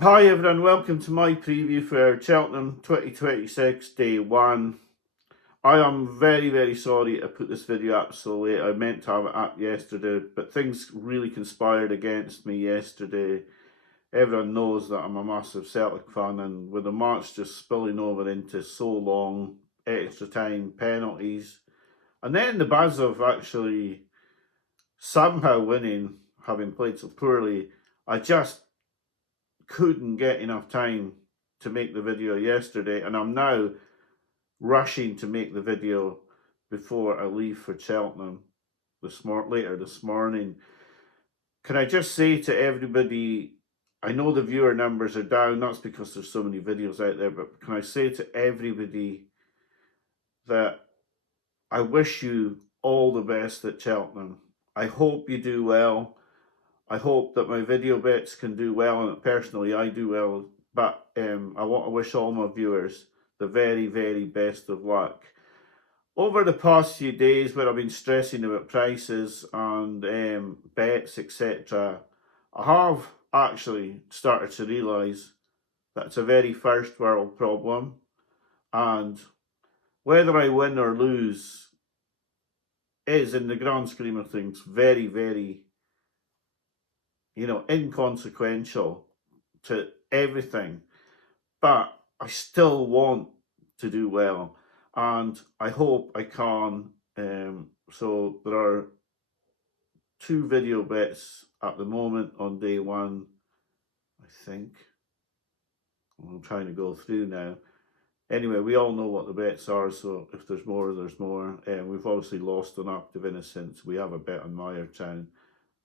Hi everyone, welcome to my preview for Cheltenham 2026 Day 1. I am very sorry to put this video up so late. I meant to have it up yesterday, but things really conspired against me yesterday. Everyone knows that I'm a massive Celtic fan, and with the match just spilling over into so long, extra time, penalties, and then the buzz of actually somehow winning, having played so poorly, I just couldn't get enough time to make the video yesterday, and I'm now rushing to make the video before I leave for Cheltenham later this morning. Can I just say to everybody, I know the viewer numbers are down, that's because there's so many videos out there, but can I say to everybody that I wish you all the best at Cheltenham. I hope you do well. I hope that my video bits can do well, and personally I do well, but I want to wish all my viewers the very best of luck. Over the past few days where I've been stressing about prices and bets, etc., I have actually started to realise that it's a very first world problem, and whether I win or lose is, in the grand scheme of things, very inconsequential to everything. But I still want to do well, and I hope I can. So there are 2 video bets at the moment on day 1, I think. I'm trying to go through now. Anyway, we all know what the bets are, so if there's more, there's more. We've obviously lost an Act of Innocence. We have a bet on Myertown,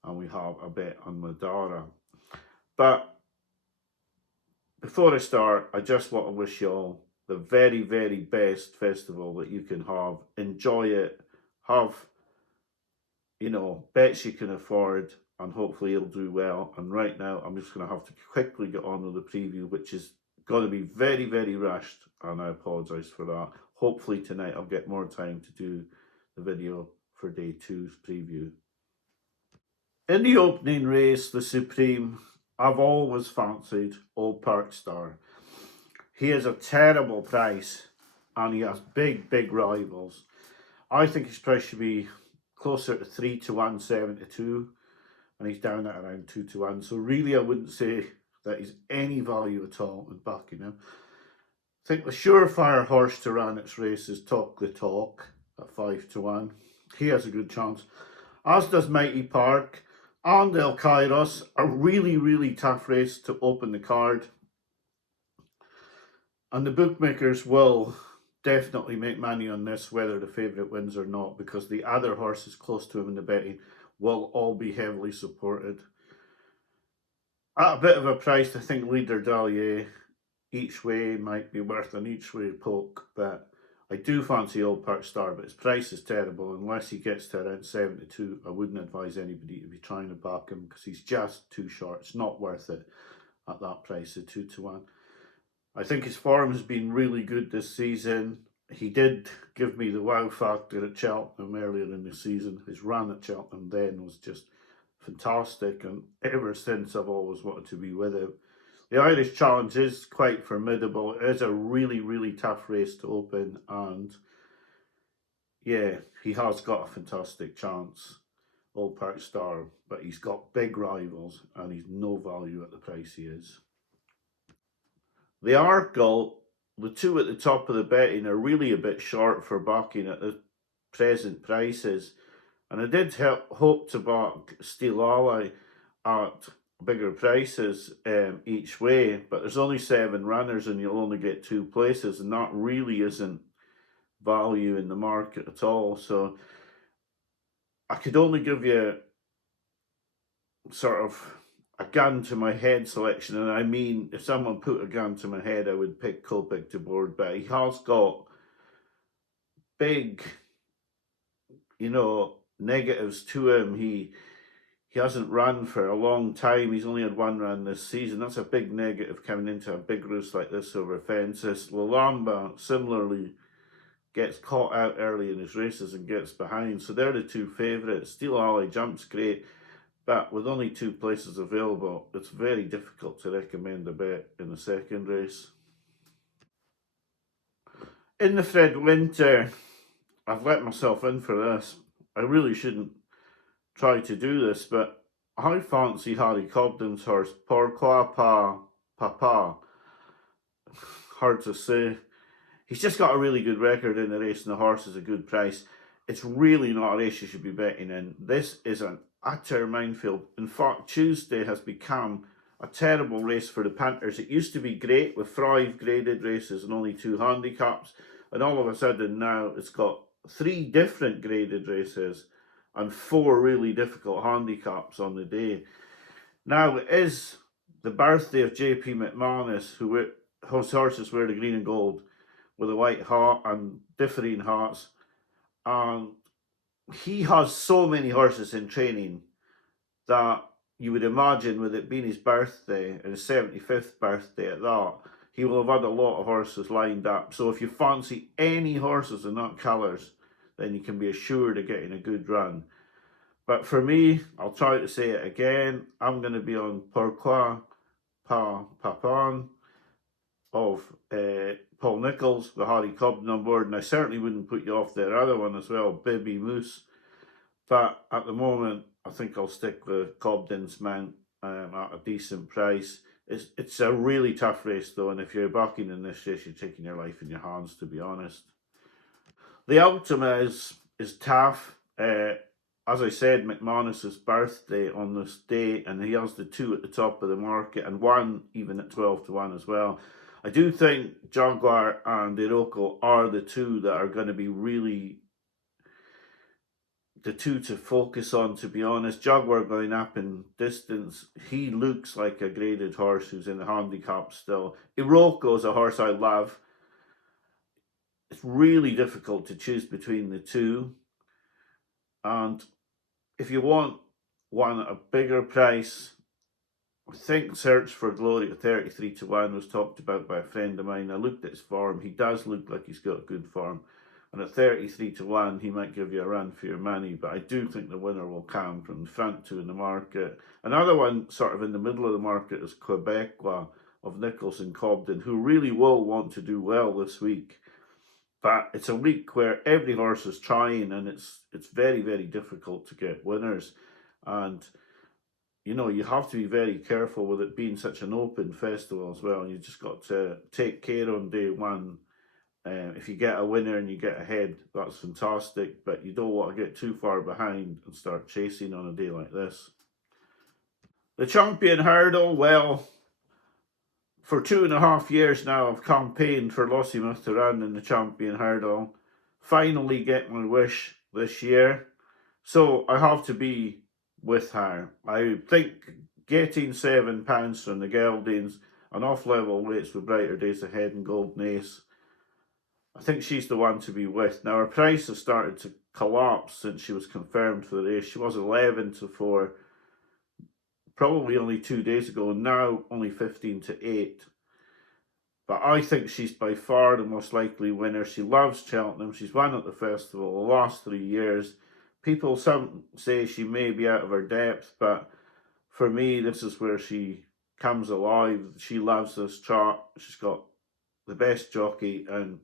and we have a bet on Madara. But before I start, I just want to wish you all the very best festival that you can have. Enjoy it. Have, bets you can afford, and hopefully you'll do well. And right now, I'm just going to have to quickly get on with the preview, which is going to be very rushed, and I apologise for that. Hopefully tonight I'll get more time to do the video for day 2's preview. In the opening race, the Supreme, I've always fancied Old Park Star. He is a terrible price, and he has big rivals. I think his price should be closer to 3-1, 7-2, and he's down at around 2-1. So really, I wouldn't say that he's any value at all in backing him. I think the surefire horse to run its race is Talk the Talk at 5-1. He has a good chance, as does Mighty Park and El Kairos. A really tough race to open the card. And the bookmakers will definitely make money on this, whether the favourite wins or not, because the other horses close to him in the betting will all be heavily supported. At a bit of a price, I think Leader Dahlia each way might be worth an each way poke, but I do fancy Old Park Star, but his price is terrible. Unless he gets to around 7-2, I wouldn't advise anybody to be trying to back him, because he's just too short. It's not worth it at that price of 2-1. I think his form has been really good this season. He did give me the wow factor at Cheltenham earlier in the season. His run at Cheltenham then was just fantastic, and ever since I've always wanted to be with him. The Irish Challenge is quite formidable. It is a really tough race to open, and yeah, he has got a fantastic chance, Old Park Star, but he's got big rivals and he's no value at the price he is. The Arkle, the 2 at the top of the betting, are really a bit short for backing at the present prices. And I did hope to back Steel Ally at bigger prices each way, but there's only 7 runners and you'll only get 2 places, and that really isn't value in the market at all. So I could only give you sort of a gun to my head selection, and I mean, if someone put a gun to my head, I would pick Kopeck to board, but he has got big, negatives to him. He hasn't run for a long time. He's only had 1 run this season. That's a big negative coming into a big race like this over fences. Lalamba similarly gets caught out early in his races and gets behind. So they're the 2 favourites. Steel Ally jumps great, But with only 2 places available, it's very difficult to recommend a bet in the second race. In the Fred Winter, I've let myself in for this. I really shouldn't try to do this, but I fancy Harry Cobden's horse, Pourquoi Pas Papa. Hard to say. He's just got a really good record in the race, and the horse is a good price. It's really not a race you should be betting in. This is an utter minefield. In fact, Tuesday has become a terrible race for the Panthers. It used to be great with 5 graded races and only 2 handicaps, and all of a sudden now it's got 3 different graded races and 4 really difficult handicaps on the day. Now it is the birthday of JP McManus, whose horses wear the green and gold with a white heart and differing hearts. And he has so many horses in training that you would imagine, with it being his birthday and his 75th birthday at that, he will have had a lot of horses lined up. So if you fancy any horses in that colours, then you can be assured of getting a good run. But for me, I'll try to say it again, I'm going to be on Pourquoi Pas Papon of Paul Nicholls, the Harry Cobden on board, and I certainly wouldn't put you off their other one as well, Baby Moose. But at the moment, I think I'll stick with Cobden's Mount at a decent price. It's a really tough race though, and if you're backing in this race, you're taking your life in your hands, to be honest. The Ultima is tough. As I said, McManus's birthday on this day, and he has the 2 at the top of the market and 1 even at 12-1 as well. I do think Jaguar and Iroko are the 2 that are going to be really the 2 to focus on, to be honest. Jaguar going up in distance. He looks like a graded horse who's in the handicap still. Iroko is a horse I love. It's really difficult to choose between the 2. And if you want one at a bigger price, I think Search for Glory at 33-1 was talked about by a friend of mine. I looked at his form. He does look like he's got good form. And at 33-1, he might give you a run for your money. But I do think the winner will come from the front 2 in the market. Another one sort of in the middle of the market is Kopeck of Nicholls and Cobden, who really will want to do well this week. But it's a week where every horse is trying, and it's very, very difficult to get winners. And you know, you have to be very careful with it being such an open festival as well. You just got to take care on day 1. If you get a winner and you get ahead, that's fantastic, but you don't want to get too far behind and start chasing on a day like this. The Champion Hurdle, well, for 2.5 years now, I've campaigned for Lossiemouth to run in the Champion Hurdle. Finally get my wish this year. So I have to be with her. I think getting £7 from the Geldings and off-level weights with Brighter Days Ahead and Golden Ace, I think she's the one to be with. Now her price has started to collapse since she was confirmed for the race. She was 11-4 probably only 2 days ago, and now only 15-8. But I think she's by far the most likely winner. She loves Cheltenham. She's won at the festival the last 3 years. Some say she may be out of her depth, but for me, this is where she comes alive. She loves this track. She's got the best jockey, and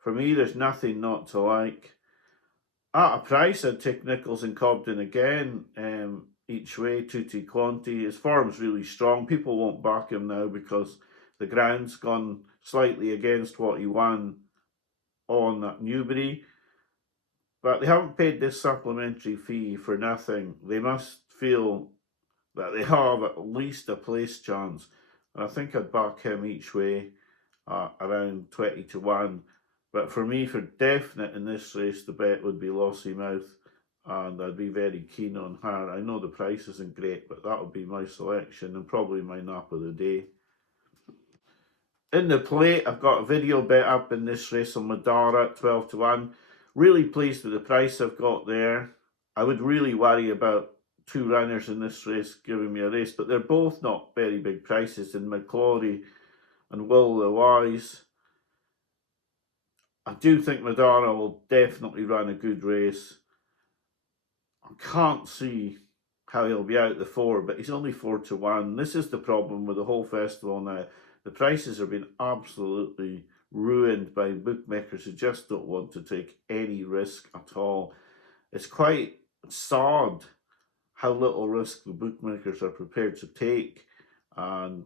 for me, there's nothing not to like. At a price, I'd take Nicholls and Cobden again, each way, tutti quanti. His form's really strong. People won't back him now because the ground's gone slightly against what he won on at Newbury. But they haven't paid this supplementary fee for nothing. They must feel that they have at least a place chance. And I think I'd back him each way around 20-1. But for me, for definite in this race, the bet would be Lossiemouth. And I'd be very keen on her. I know the price isn't great, but that would be my selection and probably my nap of the day. In the plate, I've got a video bet up in this race on Madara at 12-1. Really pleased with the price I've got there. I would really worry about 2 runners in this race giving me a race, but they're both not very big prices in McClory and Will the Wise. I do think Madara will definitely run a good race. I can't see how he'll be out the 4, but he's only 4-1. This is the problem with the whole festival now. The prices have been absolutely ruined by bookmakers who just don't want to take any risk at all. It's quite sad how little risk the bookmakers are prepared to take. And,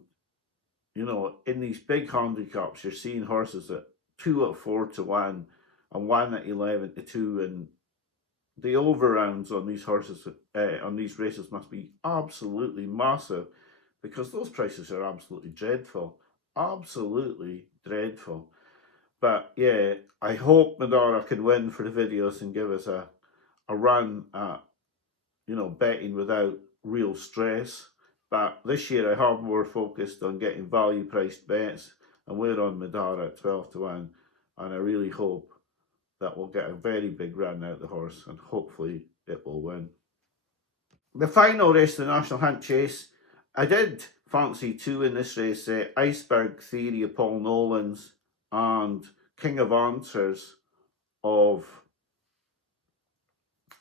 you know, in these big handicaps, you're seeing horses at 2 at 4-1 and 1 at 11-2, and the overrounds on these horses, on these races, must be absolutely massive, because those prices are absolutely dreadful. Absolutely dreadful. But yeah, I hope Madara can win for the videos and give us a run at, you know, betting without real stress. But this year I have more focused on getting value priced bets, and we're on Madara at 12-1, and I really hope that we'll get a very big run out the horse, and hopefully it will win. The final race, the National Hunt Chase, I did fancy 2 in this race, Iceberg Theory of Paul Nolan's and King of Answers of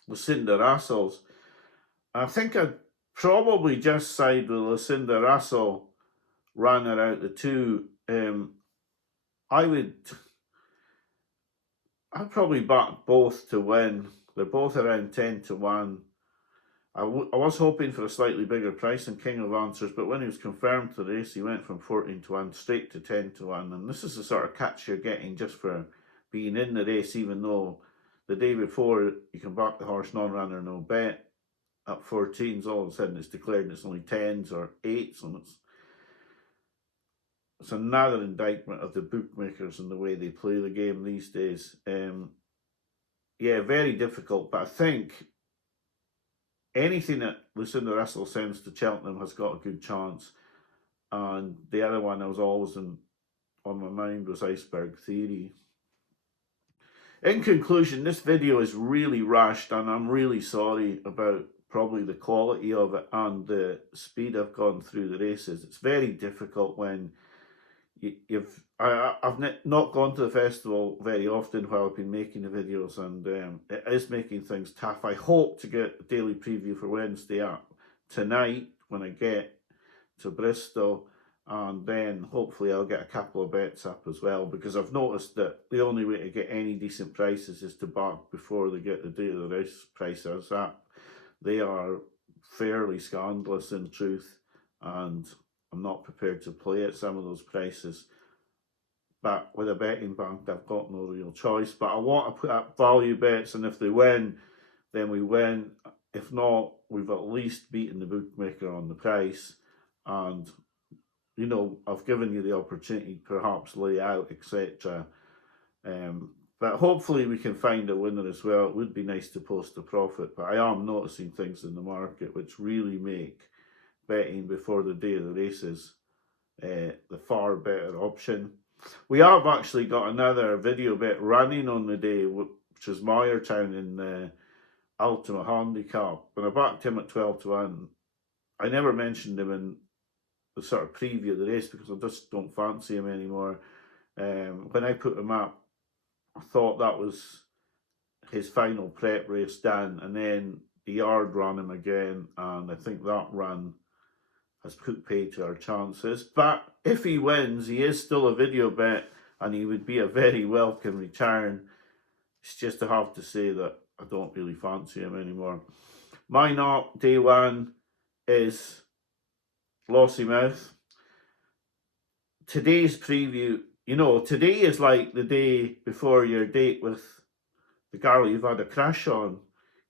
Lucinda Russell's. I think I'd probably just side with Lucinda Russell, ran her out the 2. I'd probably back both to win. They're both around 10-1. I was hoping for a slightly bigger price than King of Answers, but when he was confirmed for the race, he went from 14-1 straight to 10-1. And this is the sort of catch you're getting just for being in the race, even though the day before you can back the horse non-runner, no bet at 14s. All of a sudden it's declared and it's only 10s or 8s, and it's another indictment of the bookmakers and the way they play the game these days. Yeah, very difficult, but I think anything that Lucinda Russell sends to Cheltenham has got a good chance. And the other one I was always on my mind was Iceberg Theory. In conclusion, this video is really rushed, and I'm really sorry about probably the quality of it and the speed I've gone through the races. It's very difficult when I've not gone to the festival very often while I've been making the videos, and it is making things tough. I hope to get a daily preview for Wednesday up tonight when I get to Bristol, and then hopefully I'll get a couple of bets up as well, because I've noticed that the only way to get any decent prices is to back before they get the day of the race prices up. They are fairly scandalous in truth, and I'm not prepared to play at some of those prices. But with a betting bank, I've got no real choice. But I want to put up value bets, and if they win, then we win. If not, we've at least beaten the bookmaker on the price. And, you know, I've given you the opportunity to perhaps lay out, etc. But hopefully we can find a winner as well. It would be nice to post a profit, but I am noticing things in the market which really make betting before the day of the races the far better option. We have actually got another video bet running on the day, which is Myertown in the Ultima Handicap, and I backed him at 12-1. I never mentioned him in the sort of preview of the race because I just don't fancy him anymore. When I put him up, I thought that was his final prep race done, and then the yard ran him again, and I think that run has put pay to our chances. But if he wins, he is still a video bet, and he would be a very welcome return. It's just I have to say that I don't really fancy him anymore. Mine up day 1 is Lossiemouth. Today's preview, you know, today is like the day before your date with the girl you've had a crush on.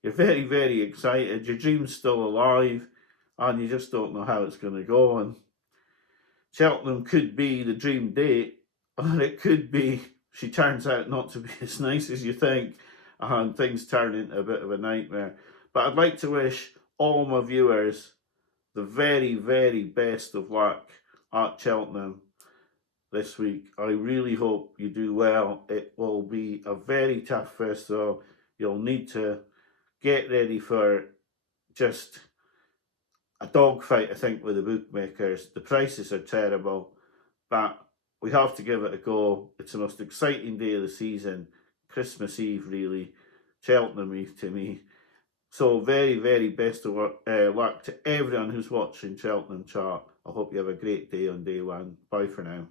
You're very, very excited. Your dream's still alive, and you just don't know how it's going to go. And Cheltenham could be the dream date, or it could be she turns out not to be as nice as you think, and things turn into a bit of a nightmare. But I'd like to wish all my viewers the very, very best of luck at Cheltenham this week. I really hope you do well. It will be a very tough festival. You'll need to get ready for just a dogfight, I think, with the bookmakers. The prices are terrible, but we have to give it a go. It's the most exciting day of the season, Christmas Eve really, Cheltenham Eve to me. So very, very best of luck to everyone who's watching Cheltenham Chart. I hope you have a great day on day one. Bye for now.